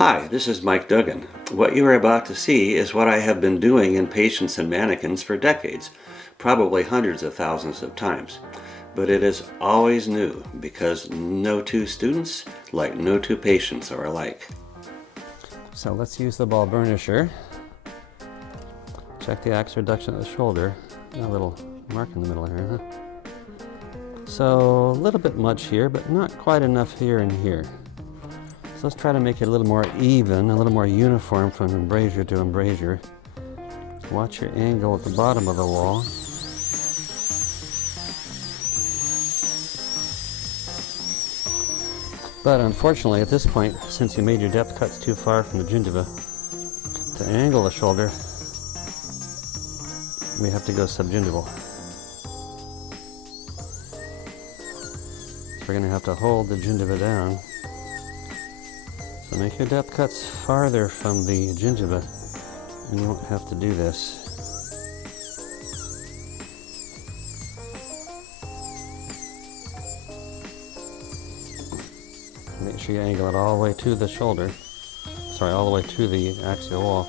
Hi, this is Mike Duggan. What you are about to see is what I have been doing in patients and mannequins for decades, probably hundreds of thousands of times. But it is always new because no two students, like no two patients, are alike. So let's use the ball burnisher. Check the axe reduction at the shoulder. A little mark in the middle here, huh? So a little bit much here, but not quite enough here and here. So let's try to make it a little more even, a little more uniform from embrasure to embrasure. Watch your angle at the bottom of the wall. But unfortunately at this point, since you made your depth cuts too far from the gingiva, to angle the shoulder, we have to go subgingival. So we're going to have to hold the gingiva down. So make your depth cuts farther from the gingiva, and you won't have to do this. Make sure you angle it all the way to the shoulder. Sorry, all the way to the axial wall.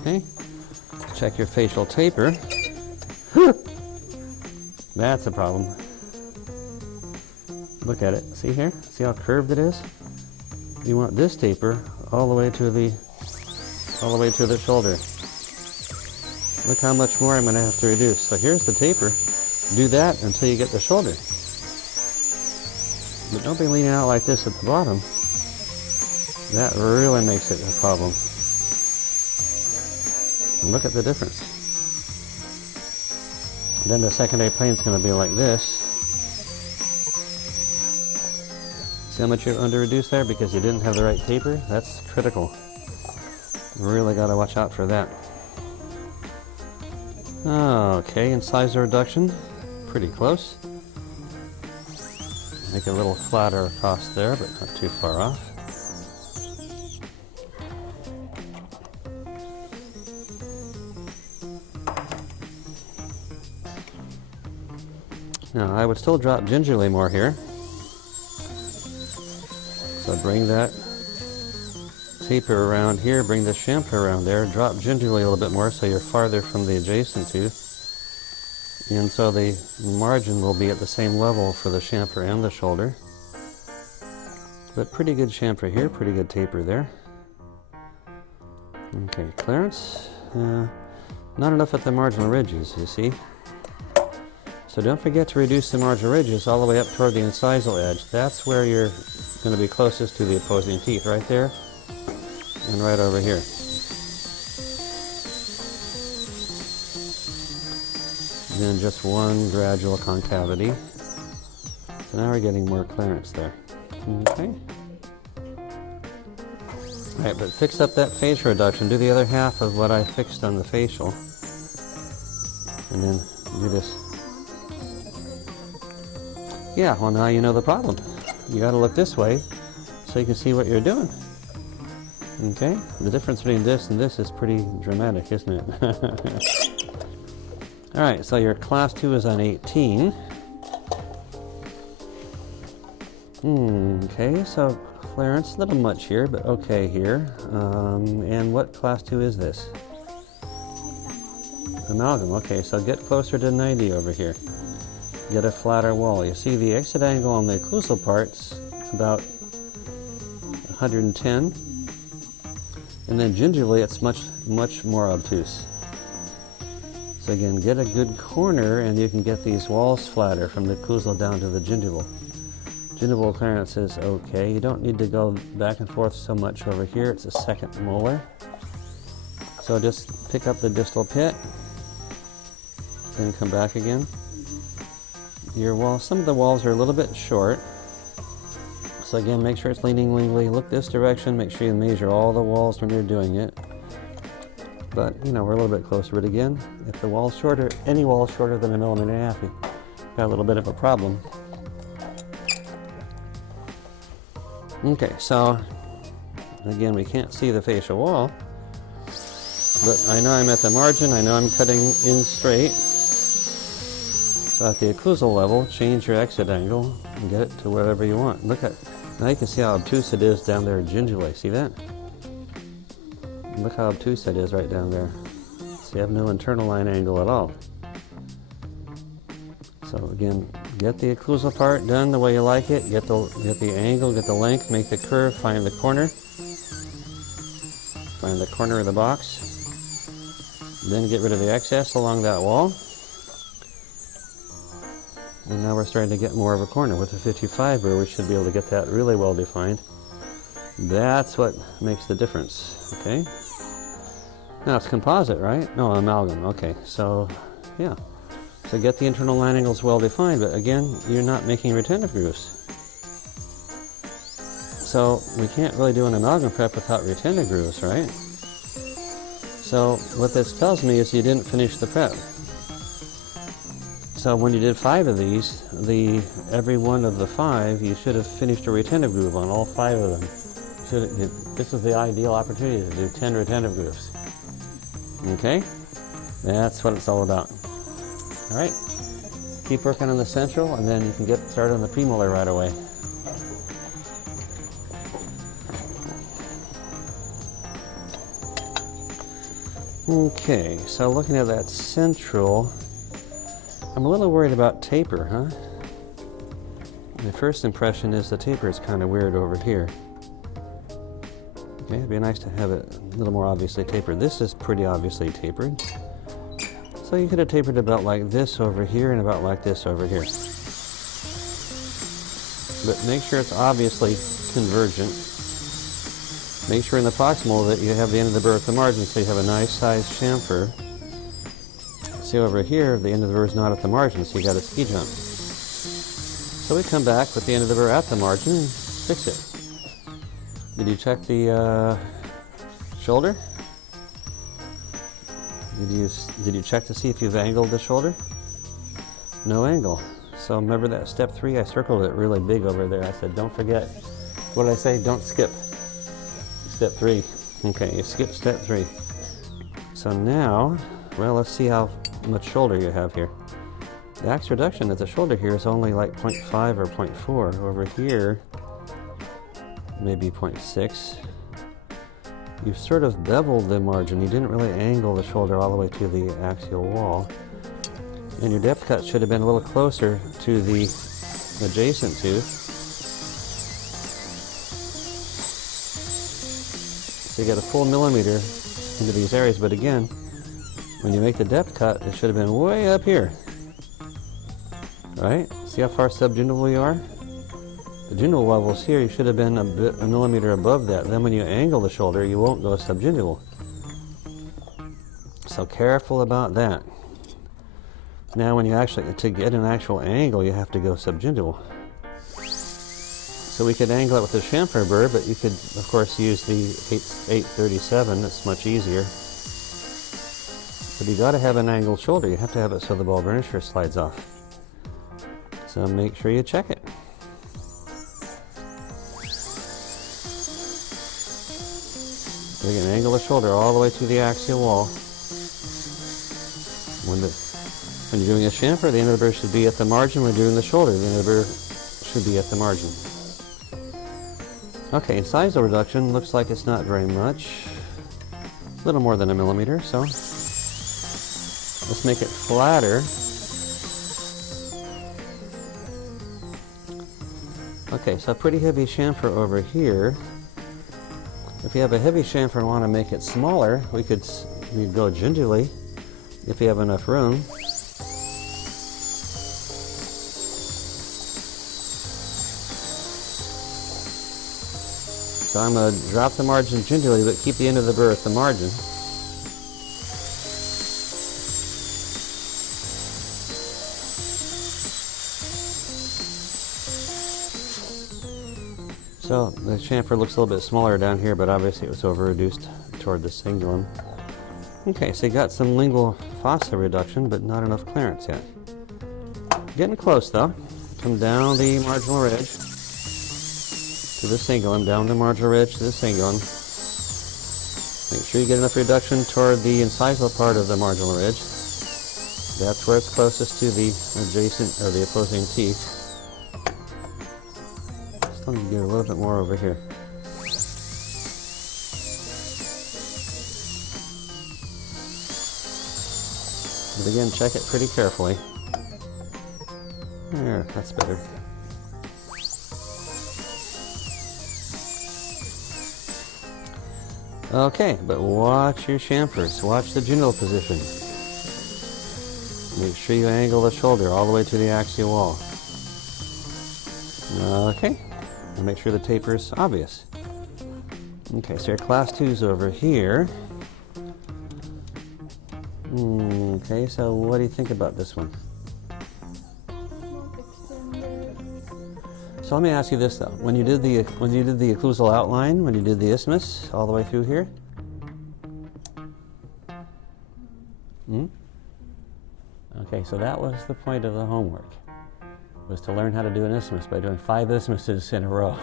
Okay. Check your facial taper. That's a problem. Look at it. See here? See how curved it is? You want this taper all the way to the shoulder. Look how much more I'm going to have to reduce. So here's the taper. Do that until you get the shoulder. But don't be leaning out like this at the bottom. That really makes it a problem. And look at the difference. Then the secondary plane is going to be like this. See how much you're under reduced there because you didn't have the right taper? That's critical. Really got to watch out for that. Okay, incisor reduction. Pretty close. Make it a little flatter across there, but not too far off. Now, I would still drop gingerly more here. So bring that taper around here, bring the chamfer around there, drop gingerly a little bit more so you're farther from the adjacent tooth. And so the margin will be at the same level for the chamfer and the shoulder. But pretty good chamfer here, pretty good taper there. Okay, clearance. Not enough at the marginal ridges, you see. So don't forget to reduce the marginal ridges all the way up toward the incisal edge. That's where you're going to be closest to the opposing teeth, right there and right over here. Then just one gradual concavity. So now we're getting more clearance there. Okay. Alright, but fix up that facial reduction. Do the other half of what I fixed on the facial. And then do this. Yeah, well now you know the problem. You got to look this way so you can see what you're doing. Okay? The difference between this and this is pretty dramatic, isn't it? Alright, so your class 2 is on 18. Okay, so clearance, a little much here, but okay here. And what class 2 is this? Amalgam. Okay, so get closer to 90 over here. Get a flatter wall. You see the exit angle on the occlusal part's about 110, and then gingivally it's much more obtuse. So again, get a good corner and you can get these walls flatter from the occlusal down to the gingival. Gingival clearance is okay. You don't need to go back and forth so much over here. It's a second molar. So just pick up the distal pit, then come back again. Your wall, some of the walls are a little bit short. So again, make sure it's leaning wingly. Look this direction. Make sure you measure all the walls when you're doing it. But, you know, we're a little bit closer. But again, if the wall's shorter, any wall shorter than 1.5 millimeters, you've got a little bit of a problem. Okay, so again, we can't see the facial wall. But I know I'm at the margin. I know I'm cutting in straight. So at the occlusal level, change your exit angle and get it to whatever you want. Look at, now you can see how obtuse it is down there gingerly. See that? Look how obtuse that is right down there. So you have no internal line angle at all. So again, get the occlusal part done the way you like it. Get the angle, get the length, make the curve, find the corner. Find the corner of the box. Then get rid of the excess along that wall. And now we're starting to get more of a corner. With the 55 burr, we should be able to get that really well defined. That's what makes the difference, okay? Now it's composite, right? No, amalgam, okay. So, yeah. So get the internal line angles well defined, but again, you're not making retentive grooves. So we can't really do an amalgam prep without retentive grooves, right? So what this tells me is you didn't finish the prep. So when you did 5 of these, every one of the 5, you should have finished a retentive groove on all 5 of them. This is the ideal opportunity to do 10 retentive grooves. Okay? That's what it's all about. All right? Keep working on the central, and then you can get started on the premolar right away. Okay, so looking at that central, I'm a little worried about taper, huh? The first impression is the taper is kind of weird over here. Okay, it'd be nice to have it a little more obviously tapered. This is pretty obviously tapered. So you could have tapered about like this over here and about like this over here. But make sure it's obviously convergent. Make sure in the proximal that you have the end of the burr at the margin so you have a nice sized chamfer. See over here, the end of the burr is not at the margin, so you got a ski jump. So we come back with the end of the burr at the margin and fix it. Did you check the shoulder? Did you check to see if you've angled the shoulder? No angle. So remember that step 3, I circled it really big over there. I said, don't forget. What did I say? Don't skip. Step 3. Okay, you skip step 3. So now, well, let's see how much shoulder you have here. The axe reduction at the shoulder here is only like 0.5 or 0.4. Over here, maybe 0.6. You've sort of beveled the margin. You didn't really angle the shoulder all the way to the axial wall. And your depth cut should have been a little closer to the adjacent tooth. So you got a full millimeter into these areas, but again, when you make the depth cut, it should have been way up here. Right? See how far subgingival you are? The gingival levels here, you should have been a millimeter above that. Then when you angle the shoulder, you won't go subgingival. So careful about that. Now when you actually, to get an actual angle, you have to go subgingival. So we could angle it with a chamfer burr, but you could, of course, use the 837. It's much easier. But you got to have an angled shoulder. You have to have it so the ball burnisher slides off. So make sure you check it. You can angle the shoulder all the way to the axial wall. When you're doing a chamfer, the end of the burr should be at the margin. When you're doing the shoulder, the end of the burr should be at the margin. Okay, incisal reduction looks like it's not very much. A little more than a millimeter, so let's make it flatter. Okay, so a pretty heavy chamfer over here. If you have a heavy chamfer and want to make it smaller, we'd go gingerly if you have enough room. So I'm going to drop the margin gingerly, but keep the end of the burr at the margin. So the chamfer looks a little bit smaller down here, but obviously it was over-reduced toward the cingulum. Okay, so you got some lingual fossa reduction, but not enough clearance yet. Getting close though. Come down the marginal ridge to the cingulum, down the marginal ridge to the cingulum. Make sure you get enough reduction toward the incisal part of the marginal ridge. That's where it's closest to the adjacent or the opposing teeth. Still need to get a little bit more over here. But again, check it pretty carefully. There, that's better. Okay, but watch your chamfers. Watch the gingival position. Make sure you angle the shoulder all the way to the axial wall. Okay, and make sure the taper is obvious. Okay, so your class 2's over here. Okay, so what do you think about this one? So let me ask you this though: when you did the occlusal outline, when you did the isthmus all the way through here, okay, so that was the point of the homework, was to learn how to do an isthmus by doing 5 isthmuses in a row.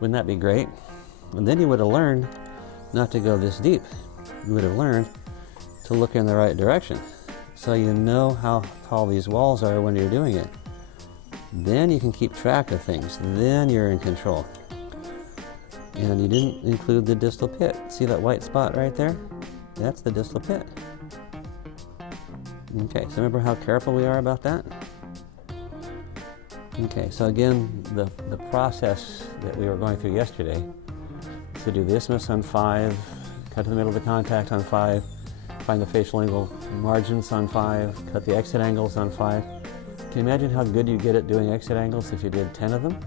Wouldn't that be great? And then you would have learned not to go this deep. You would have learned to look in the right direction, so you know how tall these walls are when you're doing it. Then you can keep track of things. Then you're in control. And you didn't include the distal pit. See that white spot right there? That's the distal pit. Okay, so remember how careful we are about that? Okay, so again, the process that we were going through yesterday is to do the isthmus on 5, cut to the middle of the contact on 5, find the facial angle margins on 5, cut the exit angles on 5. Can you imagine how good you get at doing exit angles if you did 10 of them?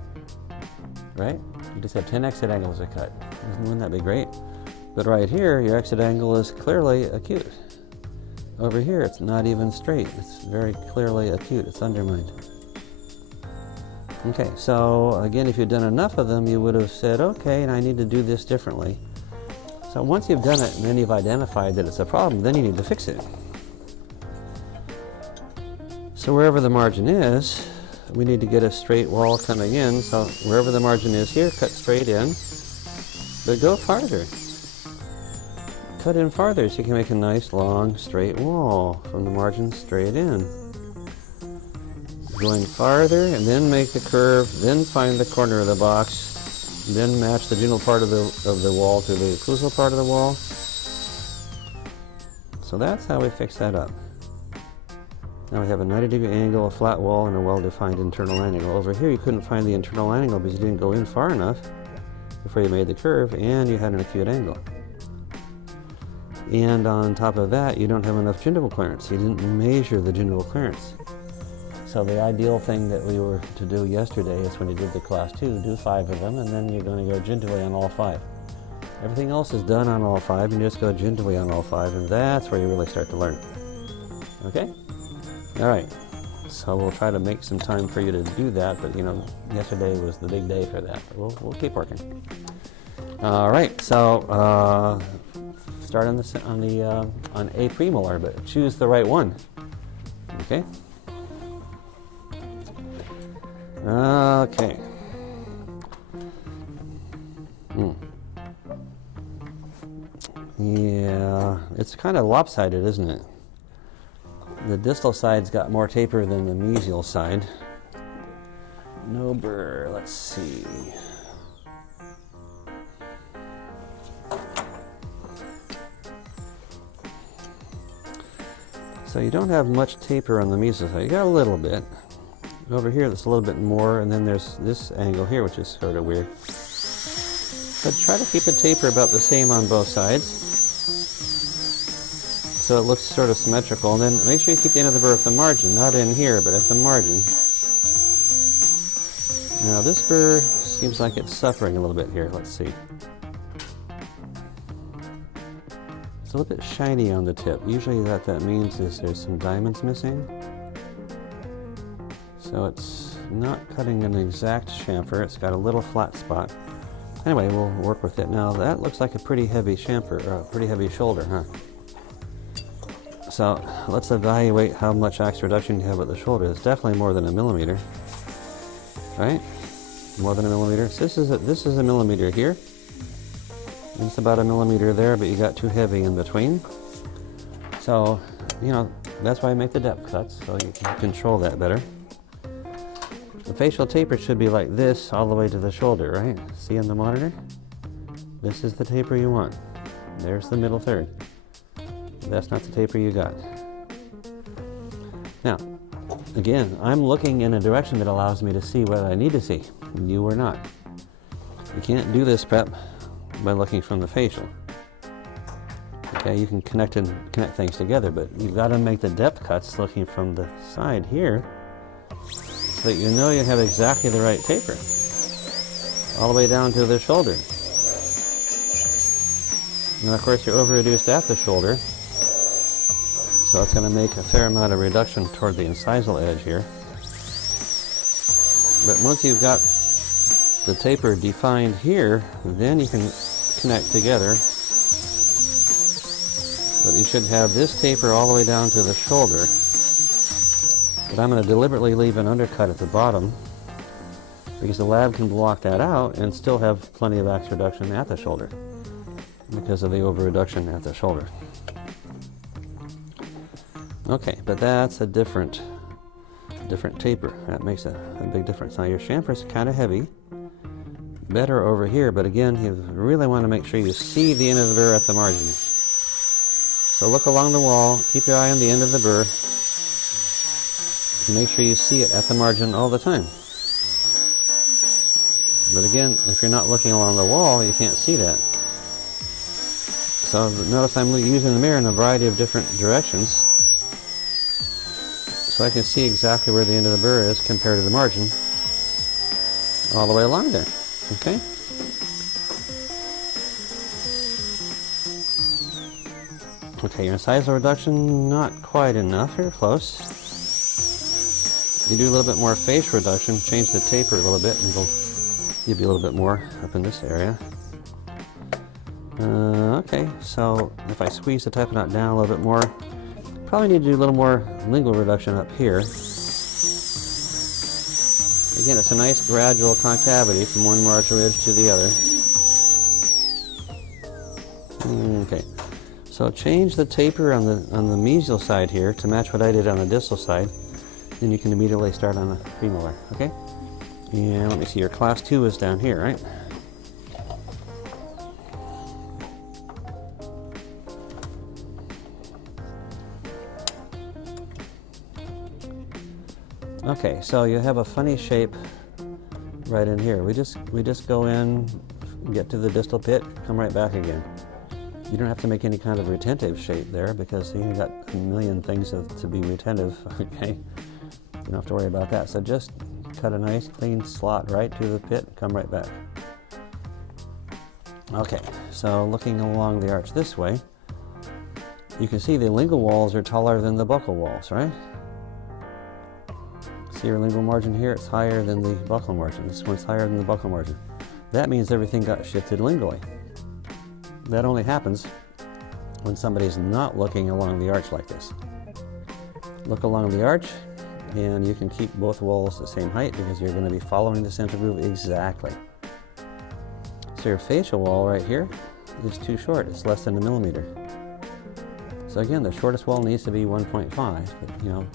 Right? You just have 10 exit angles to cut. Wouldn't that be great? But right here, your exit angle is clearly acute. Over here, it's not even straight. It's very clearly acute. It's undermined. Okay, so again, if you'd done enough of them, you would have said, okay, and I need to do this differently. So once you've done it and then you've identified that it's a problem, then you need to fix it. So wherever the margin is, we need to get a straight wall coming in. So wherever the margin is here, cut straight in, but go farther. Cut in farther so you can make a nice long straight wall from the margin straight in. Going farther and then make the curve, then find the corner of the box, then match the gingival part of the wall to the occlusal part of the wall. So that's how we fix that up. Now we have a 90-degree angle, a flat wall, and a well-defined internal angle. Over here you couldn't find the internal angle because you didn't go in far enough before you made the curve, and you had an acute angle. And on top of that, you don't have enough gingival clearance. You didn't measure the gingival clearance. So the ideal thing that we were to do yesterday is when you did the class 2, do 5 of them, and then you're going to go gingivally on all 5. Everything else is done on all 5, and you just go gingivally on all 5, and that's where you really start to learn. Okay? All right, so we'll try to make some time for you to do that, but you know, yesterday was the big day for that. We'll keep working. All right, so start on a premolar, but choose the right one. Okay. Okay. Yeah, it's kind of lopsided, isn't it? The distal side's got more taper than the mesial side. No burr, let's see. So you don't have much taper on the mesial side. You got a little bit. Over here, there's a little bit more, and then there's this angle here, which is sort of weird. But try to keep the taper about the same on both sides, so it looks sort of symmetrical. And then make sure you keep the end of the burr at the margin, not in here, but at the margin. Now this burr seems like it's suffering a little bit here. Let's see. It's a little bit shiny on the tip. Usually what that means is there's some diamonds missing. So it's not cutting an exact chamfer. It's got a little flat spot. Anyway, we'll work with it. Now that looks like a pretty heavy chamfer, or a pretty heavy shoulder, huh? So let's evaluate how much axial reduction you have at the shoulder. It's definitely more than 1 millimeter, right? More than 1 millimeter. So this is a millimeter here. It's about 1 millimeter there, but you got too heavy in between. So, you know, That's why I make the depth cuts, so you can control that better. The facial taper should be like this all the way to the shoulder, right? See on the monitor? This is the taper you want. There's the middle third. That's not the taper you got. Now, again, I'm looking in a direction that allows me to see what I need to see. You are not. You can't do this prep by looking from the facial. Okay, you can connect things together, but you've got to make the depth cuts looking from the side here so that you know you have exactly the right taper all the way down to the shoulder. Now, of course, you're over-reduced at the shoulder, so it's going to make a fair amount of reduction toward the incisal edge here. But once you've got the taper defined here, then you can connect together. But you should have this taper all the way down to the shoulder. But I'm going to deliberately leave an undercut at the bottom because the lab can block that out and still have plenty of axe reduction at the shoulder because of the over-reduction at the shoulder. Okay, but that's a different taper. That makes a big difference. Now your chamfer's kind of heavy. Better over here, but again, you really want to make sure you see the end of the burr at the margin. So look along the wall, keep your eye on the end of the burr, and make sure you see it at the margin all the time. But again, if you're not looking along the wall, you can't see that. So notice I'm using the mirror in a variety of different directions, so I can see exactly where the end of the burr is compared to the margin, all the way along there, okay? Okay, your incisal reduction, not quite enough. You're close. You do a little bit more face reduction, change the taper a little bit, and it'll give you a little bit more up in this area. Okay, so if I squeeze the type knot down a little bit more, probably need to do a little more lingual reduction up here. Again, it's a nice gradual concavity from one marginal ridge to the other. Okay. So change the taper on the mesial side here to match what I did on the distal side. Then you can immediately start on the premolar, okay? And let me see, your class 2 is down here, right? Okay, so you have a funny shape right in here. We just go in, get to the distal pit, come right back again. You don't have to make any kind of retentive shape there because you've got a million things to be retentive, okay? You don't have to worry about that. So just cut a nice clean slot right to the pit, come right back. Okay, so looking along the arch this way, you can see the lingual walls are taller than the buccal walls, right? See your lingual margin here? It's higher than the buccal margin. This one's higher than the buccal margin. That means everything got shifted lingually. That only happens when somebody's not looking along the arch like this. Look along the arch, and you can keep both walls the same height because you're going to be following the central groove exactly. So your facial wall right here is too short. It's less than 1 millimeter. So again, the shortest wall needs to be 1.5. But, you know,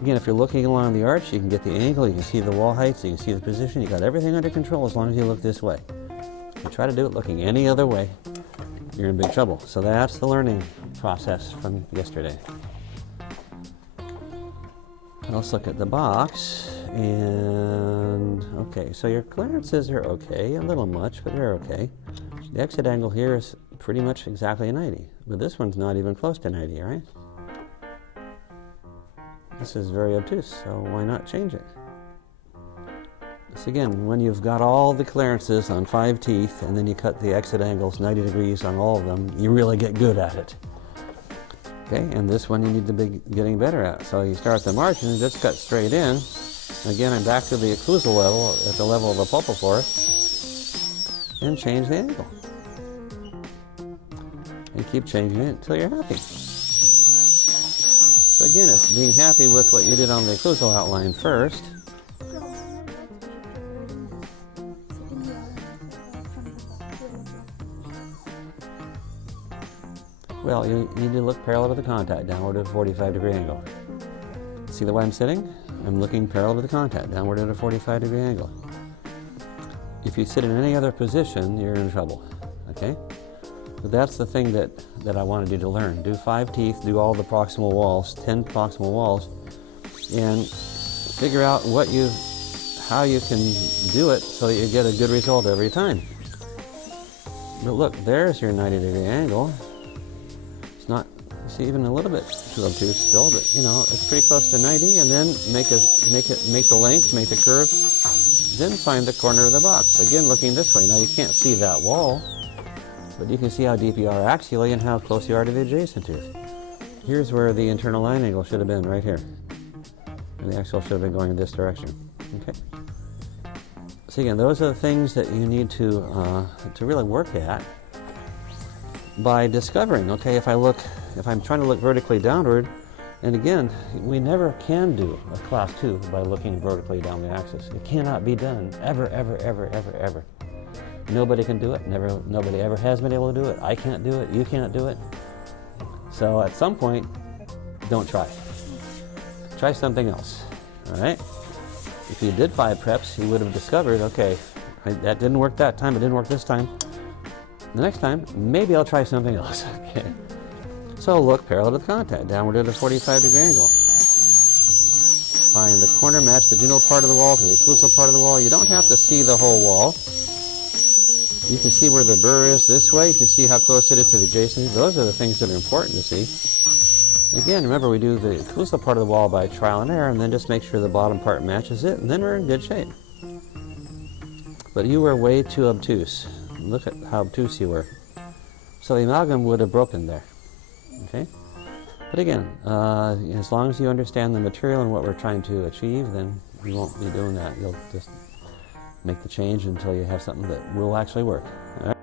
again, if you're looking along the arch, you can get the angle, you can see the wall heights, you can see the position. You got everything under control as long as you look this way. If you try to do it looking any other way, you're in big trouble. So that's the learning process from yesterday. Let's look at the box. And okay, so your clearances are okay, a little much, but they're okay. The exit angle here is pretty much exactly 90, but this one's not even close to 90, right? This is very obtuse, so why not change it? So again, when you've got all the clearances on 5 teeth and then you cut the exit angles 90 degrees on all of them, you really get good at it. Okay, and this one you need to be getting better at. So you start at the margin and just cut straight in. Again, I'm back to the occlusal level, at the level of the pulpal floor, and change the angle. And keep changing it until you're happy. So again, it's being happy with what you did on the occlusal outline first. Well, you need to look parallel to the contact, downward at a 45-degree angle. See the way I'm sitting? I'm looking parallel to the contact, downward at a 45-degree angle. If you sit in any other position, you're in trouble, okay? But that's the thing that I wanted you to learn. Do 5 teeth, do all the proximal walls, 10 proximal walls, and figure out how you can do it so that you get a good result every time. But look, there's your 90-degree angle. It's not, see, even a little bit too obtuse still, but you know, it's pretty close to 90, and then make the length, make the curve, then find the corner of the box. Again, looking this way. Now you can't see that wall, but you can see how deep you are axially and how close you are to the adjacent tooth. Here's where the internal line angle should have been, right here. And the axial should have been going in this direction. Okay. So again, those are the things that you need to really work at by discovering, okay, if I'm trying to look vertically downward, and again, we never can do a class 2 by looking vertically down the axis. It cannot be done, ever, ever, ever, ever, ever. Nobody can do it, nobody ever has been able to do it. I can't do it, you can't do it. So at some point, don't try. Try something else, all right? If you did 5 preps, you would have discovered, okay, that didn't work that time, it didn't work this time. The next time, maybe I'll try something else, okay? So look parallel to the contact, downward at a 45-degree angle. Find the corner, match the gingival part of the wall to the occlusal part of the wall. You don't have to see the whole wall. You can see where the burr is this way. You can see how close it is to the adjacent. Those are the things that are important to see. Again, remember, we do the occlusal part of the wall by trial and error, and then just make sure the bottom part matches it, and then we're in good shape. But you were way too obtuse. Look at how obtuse you were. So the amalgam would have broken there. Okay? But again, as long as you understand the material and what we're trying to achieve, then you won't be doing that. You'll just make the change until you have something that will actually work. All right?